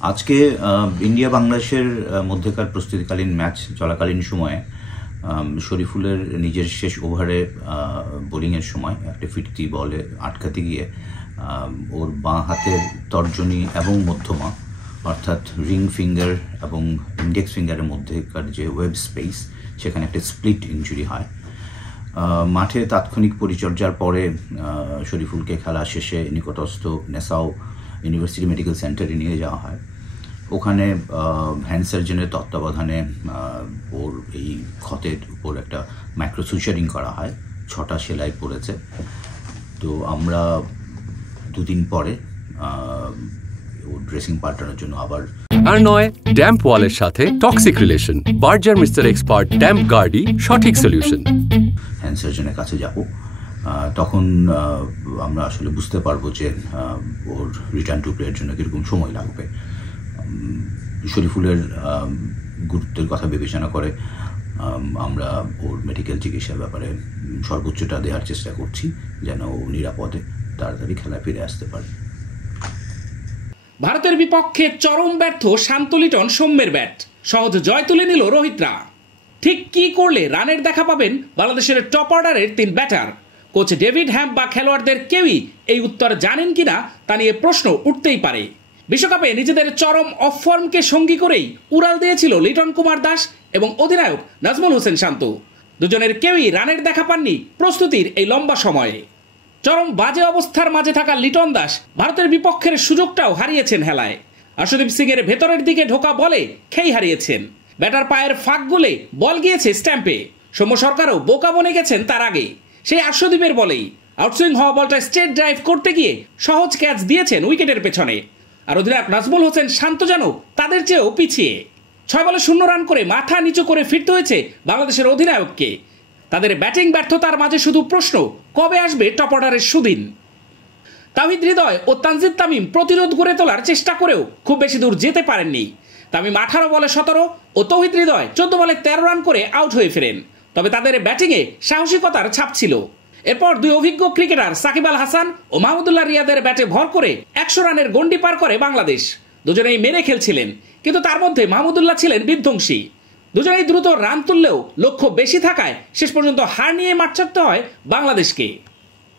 আজকে ইন্ডিয়া বাংলাদেশের মধ্যকার প্রস্তুতিকালীন ম্যাচ চলাকালীন সময়ে শরীফুলের নিজের শেষ ওভারে বোলিংয়ের সময় একটা ফিরতি বলে আটকাতে গিয়ে ওর বাঁ হাতের তর্জনী এবং মধ্যমা অর্থাৎ রিং ফিঙ্গার এবং ইন্ডেক্স ফিঙ্গারের মধ্যেকার যে ওয়েব স্পেস সেখানে একটা স্প্লিট ইনজুরি হয়। মাঠে তাৎক্ষণিক পরিচর্যার পরে শরীফুলকে খেলা শেষে নিকটস্থ নেসাও ইউনিভার্সিটি মেডিকেল সেন্টারে নিয়ে যাওয়া হয়। ওখানে হ্যান্ড সার্জনের তত্ত্বাবধানে ওর এই ক্ষতের উপর একটা মাইক্রোসুচারিং করা হয়। 6টা সেলাই পড়েছে। তো আমরা দুদিন পরে ওর ড্রেসিং পাল্টানোর জন্য আবার আর নয় ড্যাম্প ওয়ালের সাথে toxic relation Berger mister expert damp গার্ডই সঠিক সলিউশন। হ্যান্ড সার্জনের কাছে যাব, তখন আমরা আসলে বুঝতে পারবো যে ওর রিটার্ন টু প্লের জন্য কীরকম সময় লাগবে। শরীফুলের গুরুত্বের কথা বিবেচনা করে আমরা ওর মেডিকেল চিকিৎসার ব্যাপারে সর্বোচ্চটা দেওয়ার চেষ্টা করছি যেন ও নিরাপদে তাড়াতাড়ি খেলায় ফিরে আসতে পারে। ভারতের বিপক্ষে চরম ব্যর্থ শান্ত লিটন সৌম্যের ব্যাট, সহজ জয় তুলে নিল রোহিতরা। ঠিক কি করলে রানের দেখা পাবেন বাংলাদেশের টপ অর্ডারের 3 ব্যাটার? কোচ ডেভিড হ্যাম্প বা খেলোয়াড়দের কেউই এই উত্তর জানেন কিনা তা নিয়ে প্রশ্ন উঠতেই পারে। বিশ্বকাপে নিজেদের চরম অফ ফর্মকে সঙ্গী করেই উড়াল দিয়েছিল লিটন কুমার দাস এবং অধিনায়ক নাজমুল হোসেন শান্ত। দুজনের কেউই রানের দেখা পাননি প্রস্তুতির এই লম্বা সময়ে। চরম বাজে অবস্থার মাঝে থাকা লিটন দাস ভারতের বিপক্ষের সুযোগটাও হারিয়েছেন হেলায়। আশুদীপ সিং এর ভেতরের দিকে ঢোকা বলে খেই হারিয়েছেন। ব্যাটার পায়ের ফাঁক গুলে বল গিয়েছে স্ট্যাম্পে। সৌম্য সরকারও বোকা বনে গেছেন তার আগে। সেই আশুদীপের বলেই আউটসুইং হওয়া বলটা স্ট্রেট ড্রাইভ করতে গিয়ে সহজ ক্যাচ দিয়েছেন উইকেটের পেছনে। আর অধিনায়ক নাজমুল হোসেন শান্ত যেন তাদের চেয়েও পিছিয়ে। 6 বলে 0 রান করে মাথা নিচু করে ফিরতে হয়েছে বাংলাদেশের অধিনায়ককে। তাদের ব্যাটিং ব্যর্থতার মাঝে শুধু প্রশ্ন, কবে আসবে টপ অর্ডারের সুদিন? তাওহিদ হৃদয় ও তানজিদ তামিম প্রতিরোধ গড়ে তোলার চেষ্টা করেও খুব বেশি দূর যেতে পারেননি। তামিম 18 বলে 17 ও তৌহিদ হৃদয় 14 বলে 13 রান করে আউট হয়ে ফেরেন। তবে তাদের ব্যাটিংয়ে সাহসিকতার ছাপ ছিল। এরপর 2 অভিজ্ঞ ক্রিকেটার সাকিব আল হাসান ও মাহমুদুল্লাহ রিয়াদের ব্যাটে ভর করে 100 রানের গন্ডি পার করে বাংলাদেশ। দুজনেই মেরে খেলছিলেন, কিন্তু তার মধ্যে মাহমুদুল্লাহ ছিলেন বিধ্বংসী। দুজনেই দ্রুত রান তুললেও লক্ষ্য বেশি থাকায় শেষ পর্যন্ত হার নিয়ে মাঠ ছাড়তে হয় বাংলাদেশকে।